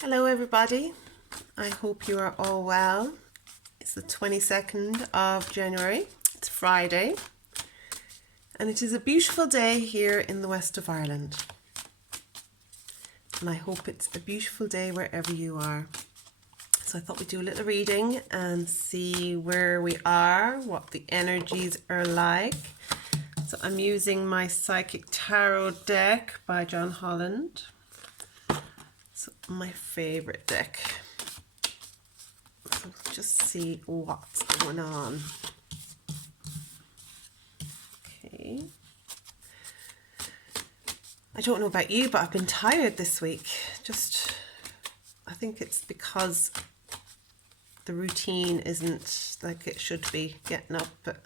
Hello everybody, I hope you are all well. It's the 22nd of January, it's Friday, and it is a beautiful day here in the west of Ireland. And I hope it's a beautiful day wherever you are. So I thought we'd do a little reading and see where we are, what the energies are like. So I'm using my Psychic Tarot deck by John Holland. It's my favorite deck. So just see what's going on. Okay. I don't know about you, but I've been tired this week. I think it's because the routine isn't like it should be, getting up at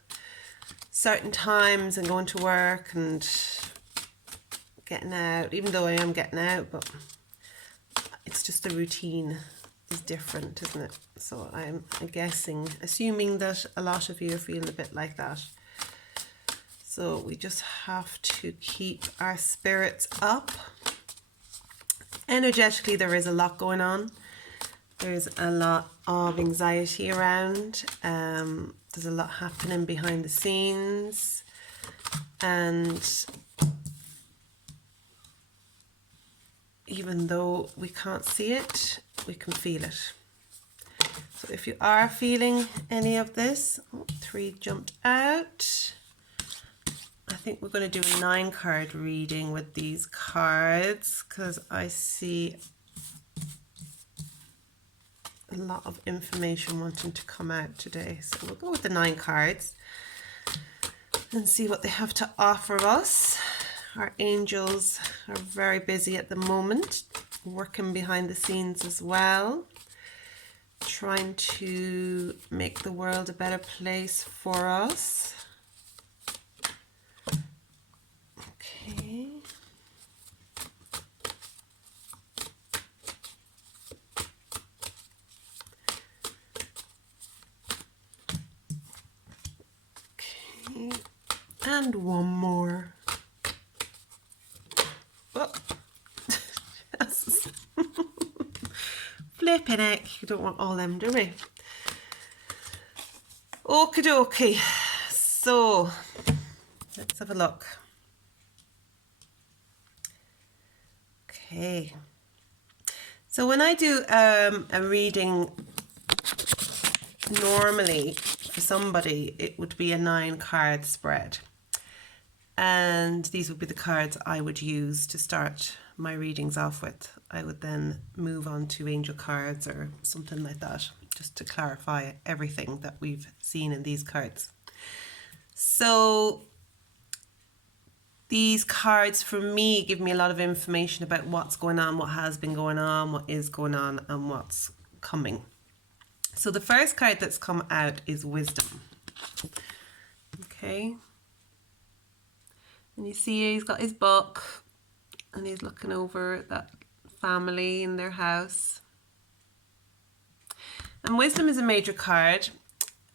certain times and going to work and getting out, even though I am getting out, but it's just the routine is different, isn't it? So I'm assuming that a lot of you are feeling a bit like that. So we just have to keep our spirits up. Energetically, there is a lot going on. There's a lot of anxiety around. There's a lot happening behind the scenes. And even though we can't see it, we can feel it. So if you are feeling any of this, 3 jumped out. I think we're going to do a 9-card reading with these cards because I see a lot of information wanting to come out today. So we'll go with the 9 cards and see what they have to offer us. Our angels are very busy at the moment, working behind the scenes as well, trying to make the world a better place for us. Okay. Okay. And one more. Oh. Yes. Flipping heck, you don't want all them, do we? Okie dokie. So, let's have a look. Okay. So when I do a reading, normally for somebody, it would be a 9-card spread. And these would be the cards I would use to start my readings off with. I would then move on to angel cards or something like that, just to clarify everything that we've seen in these cards. So these cards for me give me a lot of information about what's going on, what has been going on, what is going on, and what's coming. So the first card that's come out is wisdom. Okay. And you see he's got his book and he's looking over at that family in their house. And wisdom is a major card.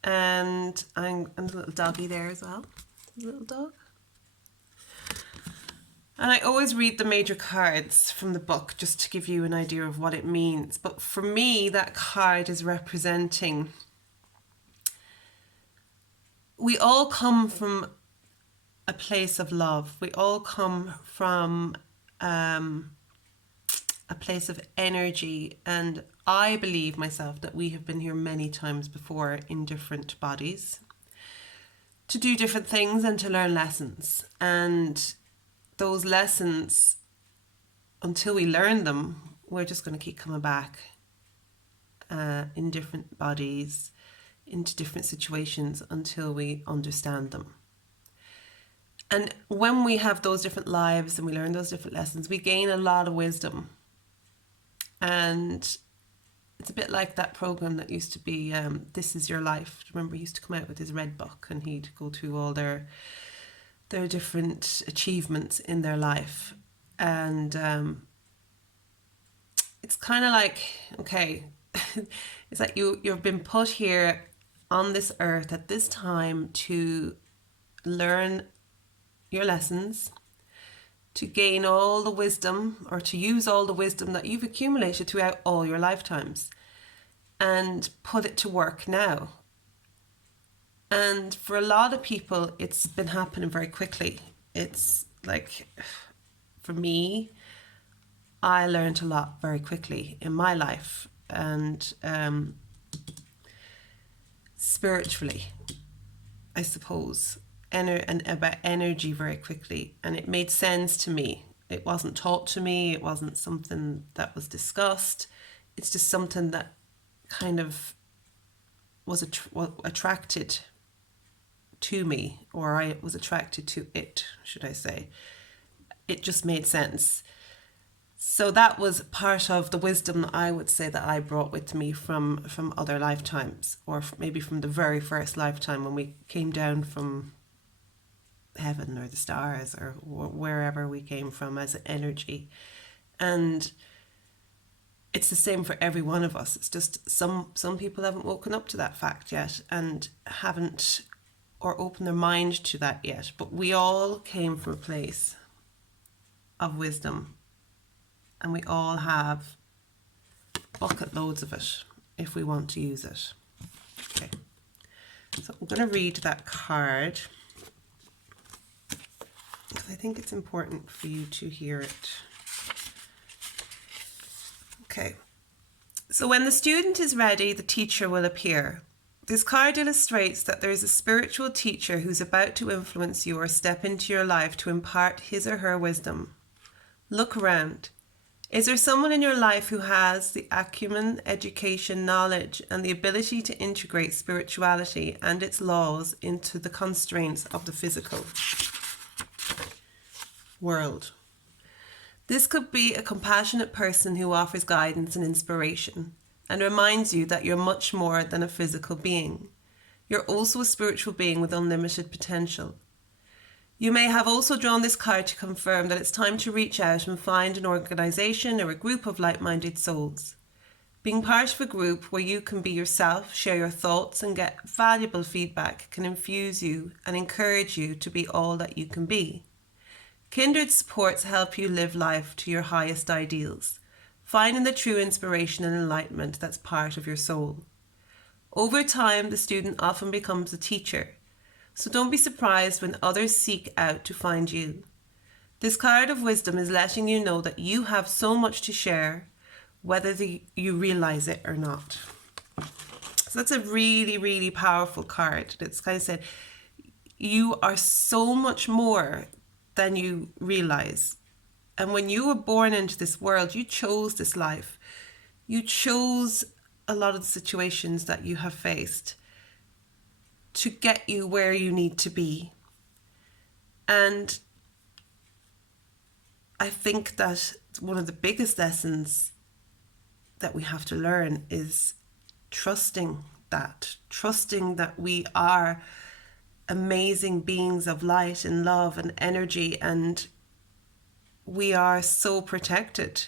And a little doggy there as well. A little dog. And I always read the major cards from the book just to give you an idea of what it means. But for me, that card is representing, we all come from a place of love. We all come from a place of energy. And I believe myself that we have been here many times before in different bodies to do different things and to learn lessons. And those lessons, until we learn them, we're just going to keep coming back in different bodies, into different situations until we understand them. And when we have those different lives and we learn those different lessons, we gain a lot of wisdom. And it's a bit like that program that used to be This Is Your Life. Remember, he used to come out with his red book and he'd go through all their different achievements in their life. And it's kind of like, okay, it's like you've been put here on this earth at this time to learn your lessons, to gain all the wisdom, or to use all the wisdom that you've accumulated throughout all your lifetimes, and put it to work now. And for a lot of people, it's been happening very quickly. It's like, for me, I learned a lot very quickly in my life, and spiritually, I suppose, and about energy very quickly. And it made sense to me. It wasn't taught to me. It wasn't something that was discussed. It's just something that kind of was attracted to me, or I was attracted to it, should I say. It just made sense. So that was part of the wisdom that I would say that I brought with me from other lifetimes, or maybe from the very first lifetime when we came down from heaven or the stars or wherever we came from as energy. And it's the same for every one of us. It's just some people haven't woken up to that fact yet, and haven't, or opened their mind to that yet. But we all came from a place of wisdom, and we all have bucket loads of it if we want to use it. Okay, so I'm going to read that card because I think it's important for you to hear it. Okay, so when the student is ready, the teacher will appear. This card illustrates that there is a spiritual teacher who's about to influence you or step into your life to impart his or her wisdom. Look around. Is there someone in your life who has the acumen, education, knowledge, and the ability to integrate spirituality and its laws into the constraints of the physical world? This could be a compassionate person who offers guidance and inspiration and reminds you that you're much more than a physical being. You're also a spiritual being with unlimited potential. You may have also drawn this card to confirm that it's time to reach out and find an organization or a group of like-minded souls. Being part of a group where you can be yourself, share your thoughts, and get valuable feedback can infuse you and encourage you to be all that you can be. Kindred supports help you live life to your highest ideals, finding the true inspiration and enlightenment that's part of your soul. Over time, the student often becomes a teacher, so don't be surprised when others seek out to find you. This card of wisdom is letting you know that you have so much to share, whether you realize it or not. So that's a really, really powerful card. It's kind of said, you are so much more than you realize. And when you were born into this world, you chose this life. You chose a lot of the situations that you have faced to get you where you need to be. And I think that one of the biggest lessons that we have to learn is trusting that we are amazing beings of light and love and energy, and we are so protected,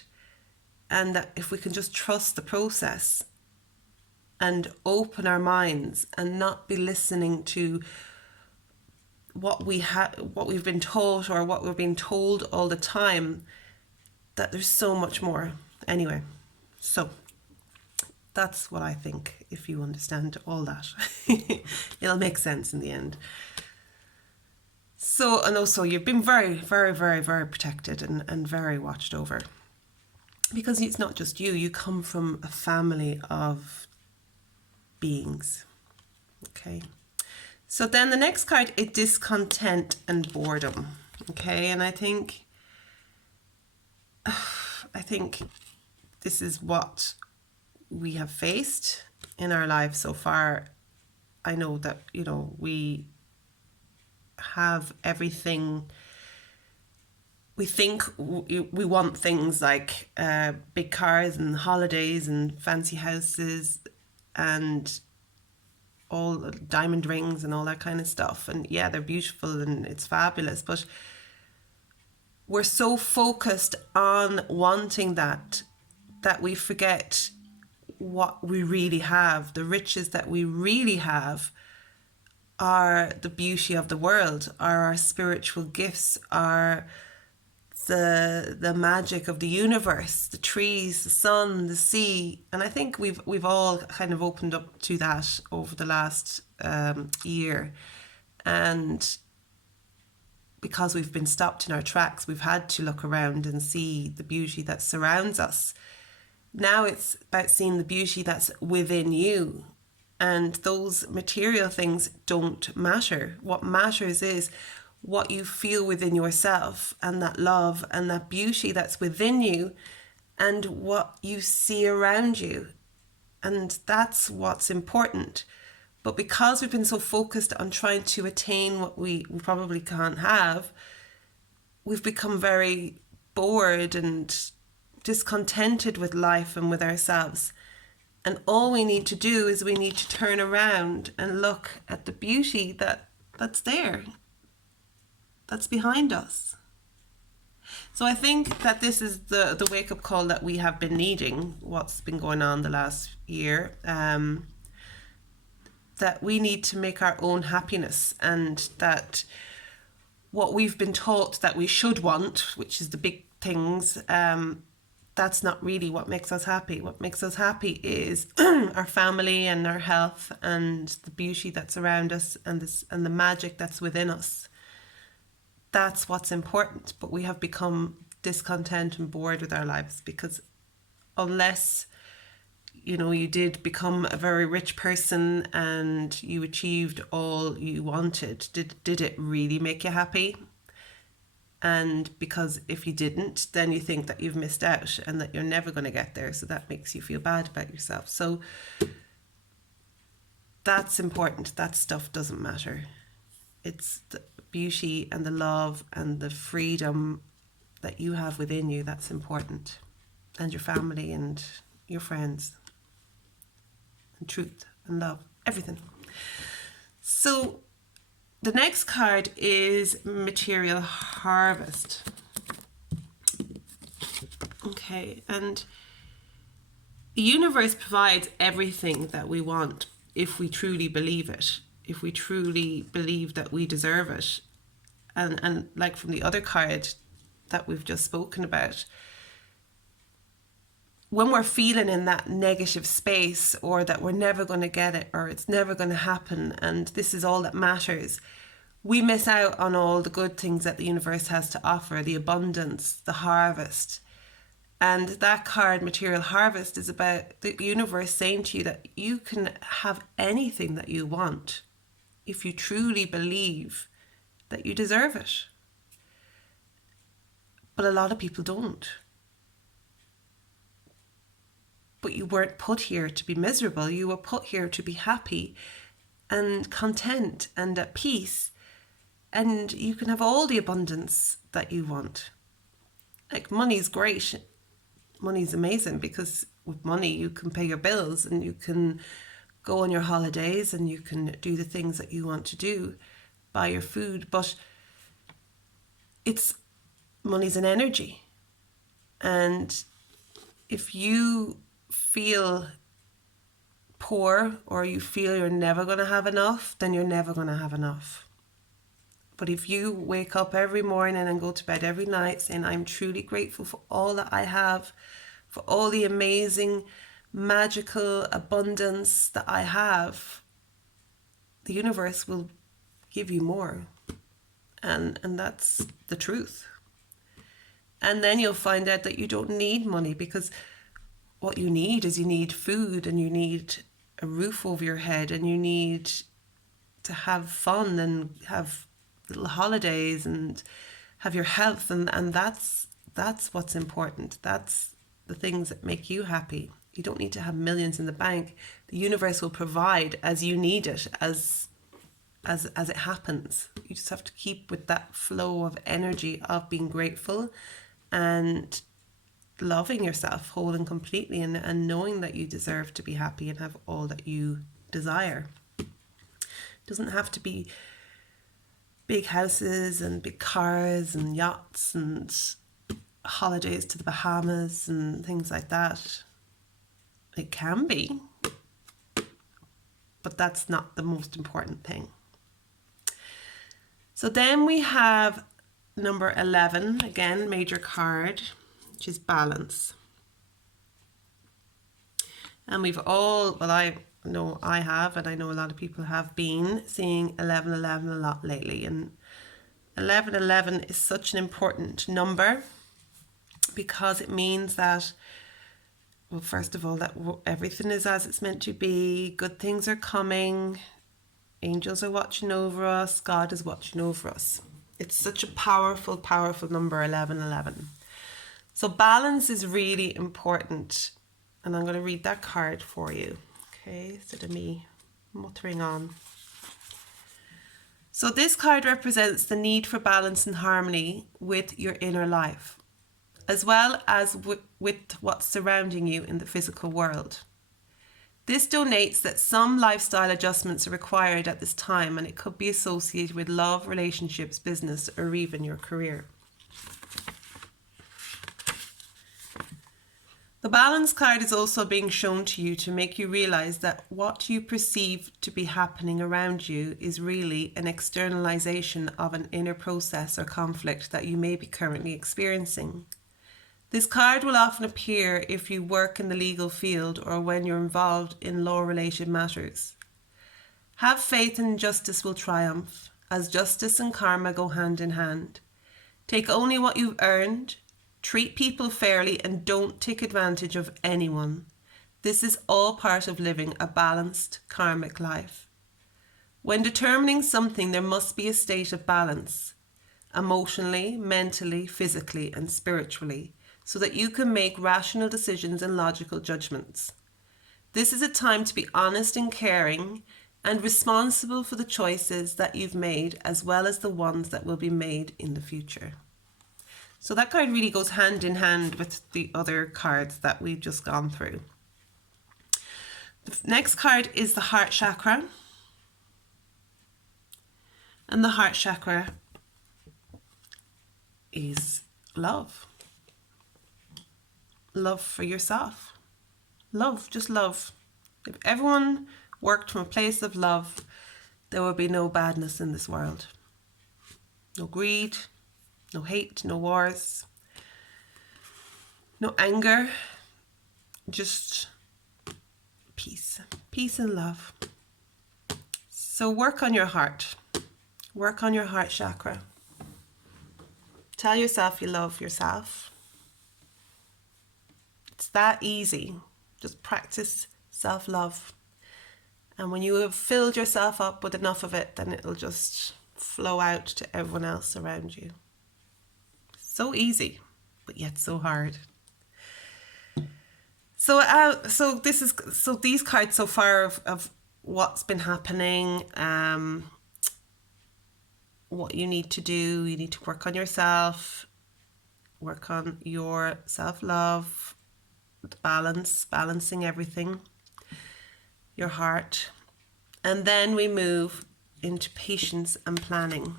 and that if we can just trust the process and open our minds and not be listening to what we've been taught or what we're being told all the time, that there's so much more. Anyway, so that's what I think. If you understand all that, it'll make sense in the end. So, and also you've been very, very, very, very protected and very watched over, because it's not just you. You come from a family of beings. Okay. So then the next card is discontent and boredom. Okay. And I think this is what we have faced in our lives so far. I know that, we have everything. We think we want things like big cars and holidays and fancy houses and all diamond rings and all that kind of stuff. And yeah, they're beautiful and it's fabulous, but we're so focused on wanting that we forget what we really have. The riches that we really have are the beauty of the world, are our spiritual gifts, are the magic of the universe, the trees, the sun, the sea. And I think we've all kind of opened up to that over the last year. And because we've been stopped in our tracks, we've had to look around and see the beauty that surrounds us. Now it's about seeing the beauty that's within you. And those material things don't matter. What matters is what you feel within yourself, and that love and that beauty that's within you, and what you see around you. And that's what's important. But because we've been so focused on trying to attain what we probably can't have, we've become very bored and discontented with life and with ourselves. And all we need to do is we need to turn around and look at the beauty that's there, that's behind us. So I think that this is the wake-up call that we have been needing, what's been going on the last year, that we need to make our own happiness, and that what we've been taught that we should want, which is the big things, that's not really what makes us happy. What makes us happy is our family and our health and the beauty that's around us, and the magic that's within us. That's what's important. But we have become discontent and bored with our lives, because unless you did become a very rich person and you achieved all you wanted, did it really make you happy? And because if you didn't, then you think that you've missed out and that you're never going to get there. So that makes you feel bad about yourself. So that's important. That stuff doesn't matter. It's the beauty and the love and the freedom that you have within you that's important. And your family and your friends. And truth and love. Everything. So the next card is Material Harvest. Okay, and the universe provides everything that we want if we truly believe it, if we truly believe that we deserve it. And like from the other card that we've just spoken about, when we're feeling in that negative space, or that we're never going to get it, or it's never going to happen, and this is all that matters, we miss out on all the good things that the universe has to offer, the abundance, the harvest. And that card, Material Harvest, is about the universe saying to you that you can have anything that you want if you truly believe that you deserve it. But a lot of people don't. But you weren't put here to be miserable. You were put here to be happy and content and at peace. And you can have all the abundance that you want. Like, money's great. Money's amazing, because with money you can pay your bills and you can go on your holidays and you can do the things that you want to do, buy your food. But money's an energy. And if you feel poor, or you feel you're never going to have enough, then you're never going to have enough. But if you wake up every morning and go to bed every night saying, I'm truly grateful for all that I have, for all the amazing, magical abundance that I have, the universe will give you more. And that's the truth. And then you'll find out that you don't need money, because what you need food, and you need a roof over your head, and you need to have fun and have little holidays and have your health, and that's what's important. That's the things that make you happy. You don't need to have millions in the bank. The universe will provide as you need it, as it happens. You just have to keep with that flow of energy of being grateful and loving yourself whole and completely, and knowing that you deserve to be happy and have all that you desire. It doesn't have to be big houses and big cars and yachts and holidays to the Bahamas and things like that. It can be, but that's not the most important thing. So then we have number 11, again, major card, which is balance. And we've all, well, I know I have, and I know a lot of people have been seeing 1111 a lot lately. And 1111 is such an important number because it means that, well, first of all, that everything is as it's meant to be. Good things are coming. Angels are watching over us. God is watching over us. It's such a powerful, powerful number, 1111. So balance is really important. And I'm going to read that card for you. Okay, instead of me muttering on. So this card represents the need for balance and harmony with your inner life, as well as with what's surrounding you in the physical world. This donates that some lifestyle adjustments are required at this time, and it could be associated with love, relationships, business, or even your career. The balance card is also being shown to you to make you realize that what you perceive to be happening around you is really an externalization of an inner process or conflict that you may be currently experiencing. This card will often appear if you work in the legal field or when you're involved in law-related matters. Have faith and justice will triumph, as justice and karma go hand in hand. Take only what you've earned. Treat people fairly and don't take advantage of anyone. This is all part of living a balanced karmic life. When determining something, there must be a state of balance, emotionally, mentally, physically, and spiritually, so that you can make rational decisions and logical judgments. This is a time to be honest and caring and responsible for the choices that you've made, as well as the ones that will be made in the future. So that card really goes hand in hand with the other cards that we've just gone through. The next card is the heart chakra. And the heart chakra is love. Love for yourself. Love, just love. If everyone worked from a place of love, there would be no badness in this world. No greed. No hate, no wars, no anger, just peace. Peace and love. So work on your heart. Work on your heart chakra. Tell yourself you love yourself. It's that easy. Just practice self-love. And when you have filled yourself up with enough of it, then it'll just flow out to everyone else around you. So easy, but yet so hard. So these cards so far of what's been happening, what you need to do. You need to work on yourself, work on your self-love, balancing everything, your heart, and then we move into patience and planning.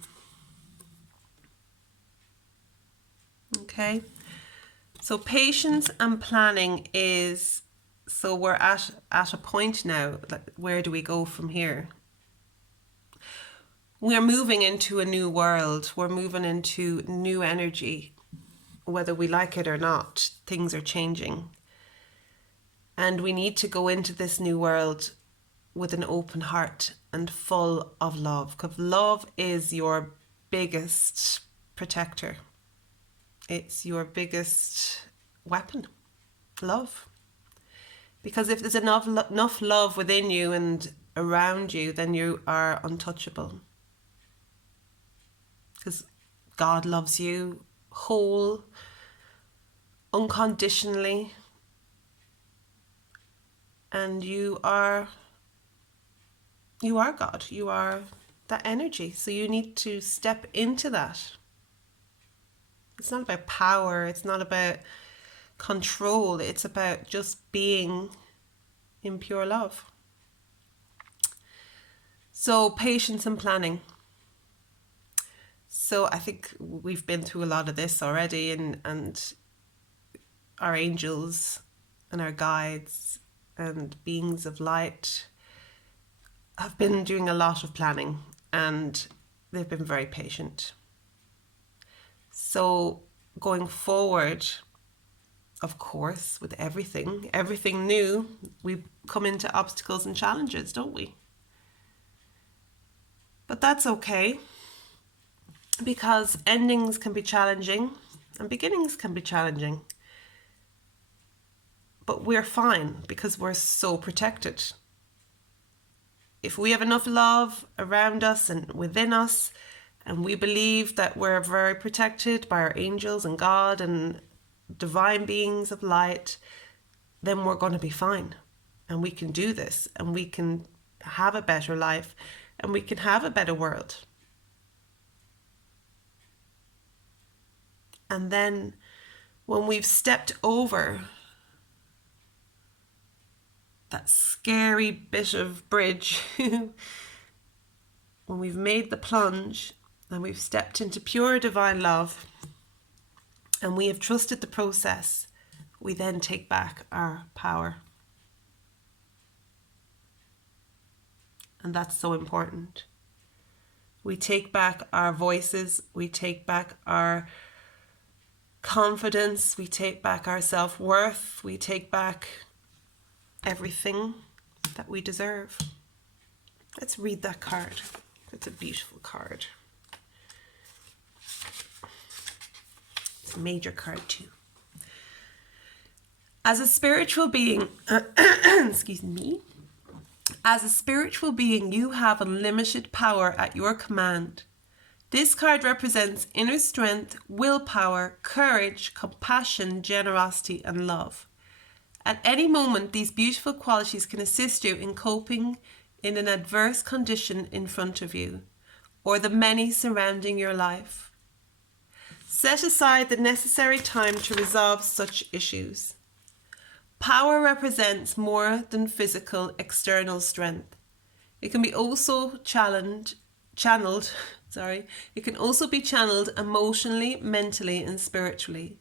Okay, so patience and planning is, so we're at a point now, like, where do we go from here? We're moving into a new world. We're moving into new energy. Whether we like it or not, things are changing. And we need to go into this new world with an open heart and full of love, because love is your biggest protector. It's your biggest weapon, love. Because if there's enough love within you and around you, then you are untouchable. Because God loves you whole, unconditionally. And you are God. You are that energy. So you need to step into that. It's not about power. It's not about control. It's about just being in pure love. So patience and planning. So I think we've been through a lot of this already, and our angels and our guides and beings of light have been doing a lot of planning, and they've been very patient. So going forward, of course, with everything new, we come into obstacles and challenges, don't we? But that's okay, because endings can be challenging and beginnings can be challenging. But we're fine because we're so protected. If we have enough love around us and within us, and we believe that we're very protected by our angels and God and divine beings of light, then we're going to be fine. And we can do this, and we can have a better life, and we can have a better world. And then when we've stepped over that scary bit of bridge, when we've made the plunge and we've stepped into pure divine love and we have trusted the process, we then take back our power. And that's so important. We take back our voices, we take back our confidence, we take back our self-worth, we take back everything that we deserve. Let's read that card. It's a beautiful card. It's a major card too. As a spiritual being, excuse me, as a spiritual being, you have unlimited power at your command. This card represents inner strength, willpower, courage, compassion, generosity, and love. At any moment, these beautiful qualities can assist you in coping in an adverse condition in front of you, or the many surrounding your life. Set aside the necessary time to resolve such issues. Power represents more than physical external strength. It can be also channeled. It can also be channeled emotionally, mentally, and spiritually.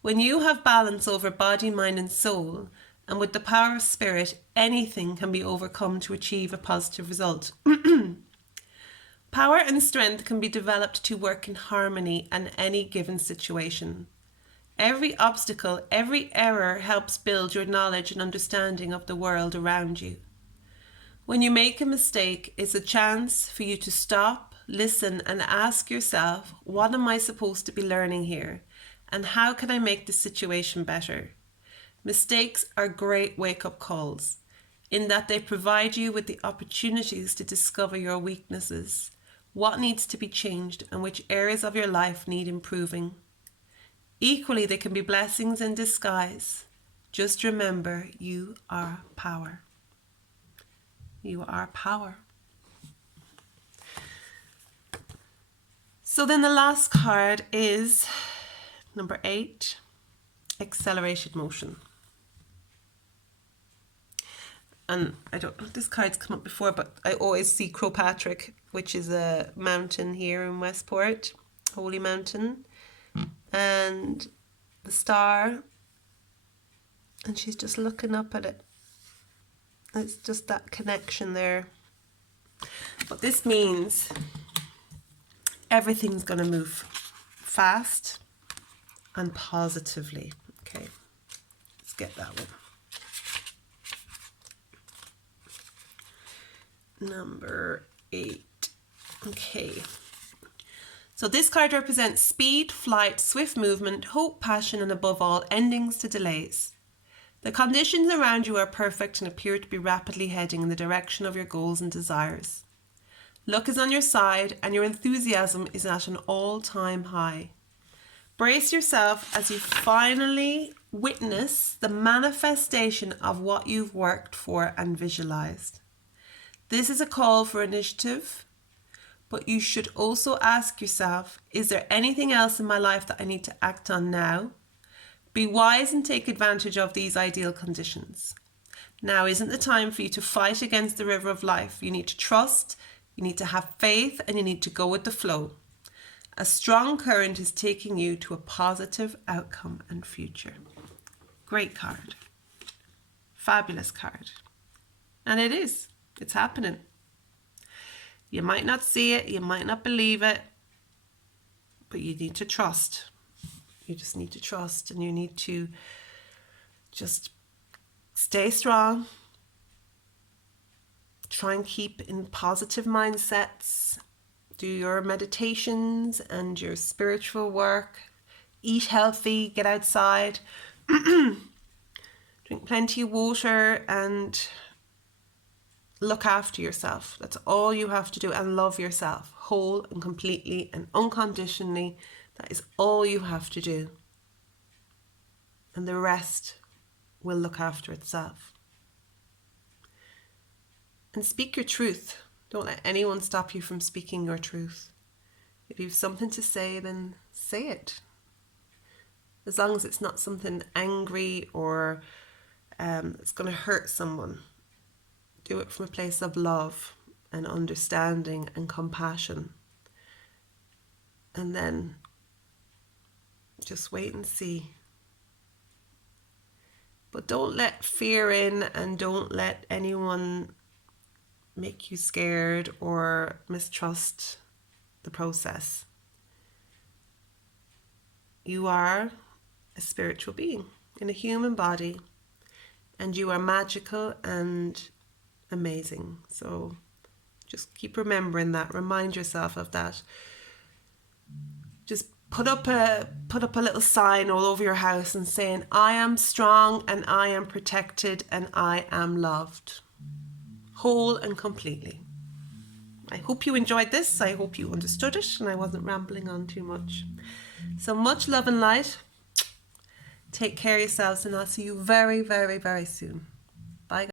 When you have balance over body, mind, and soul, and with the power of spirit, anything can be overcome to achieve a positive result. Power and strength can be developed to work in harmony in any given situation. Every obstacle, every error helps build your knowledge and understanding of the world around you. When you make a mistake, it's a chance for you to stop, listen, and ask yourself, what am I supposed to be learning here? And how can I make the situation better? Mistakes are great wake-up calls in that they provide you with the opportunities to discover your weaknesses, what needs to be changed, and which areas of your life need improving. Equally, they can be blessings in disguise. Just remember, you are power. You are power. So then the last card is number 8, accelerated motion. And I don't know if this card's come up before, but I always see Crowpatrick, which is a mountain here in Westport, Holy Mountain, and the star, and she's just looking up at it. It's just that connection there. But this means everything's going to move fast and positively. Okay, let's get that one. Number 8. Okay. So this card represents speed, flight, swift movement, hope, passion, and above all, endings to delays. The conditions around you are perfect and appear to be rapidly heading in the direction of your goals and desires. Luck is on your side and your enthusiasm is at an all-time high. Brace yourself as you finally witness the manifestation of what you've worked for and visualized. This is a call for initiative, but you should also ask yourself, is there anything else in my life that I need to act on now? Be wise and take advantage of these ideal conditions. Now isn't the time for you to fight against the river of life. You need to trust, you need to have faith, and you need to go with the flow. A strong current is taking you to a positive outcome and future. Great card. Fabulous card. And it is. It's happening. You might not see it, you might not believe it, But you need to trust. You just need to trust, and you need to just stay strong. Try and keep in positive mindsets. Do your meditations and your spiritual work. Eat healthy, get outside. Drink plenty of water and look after yourself. That's all you have to do, and love yourself whole and completely and unconditionally. That is all you have to do. And the rest will look after itself. And speak your truth. Don't let anyone stop you from speaking your truth. If you have something to say, then say it. As long as it's not something angry or it's going to hurt someone. Do it from a place of love and understanding and compassion. And then just wait and see. But don't let fear in, and don't let anyone make you scared or mistrust the process. You are a spiritual being in a human body, and you are magical and amazing. So just keep remembering that. Remind yourself of that. Just put up a little sign all over your house and saying, I am strong and I am protected and I am loved. Whole and completely. I hope you enjoyed this. I hope you understood it and I wasn't rambling on too much. So much love and light. Take care of yourselves, and I'll see you very, very, very soon.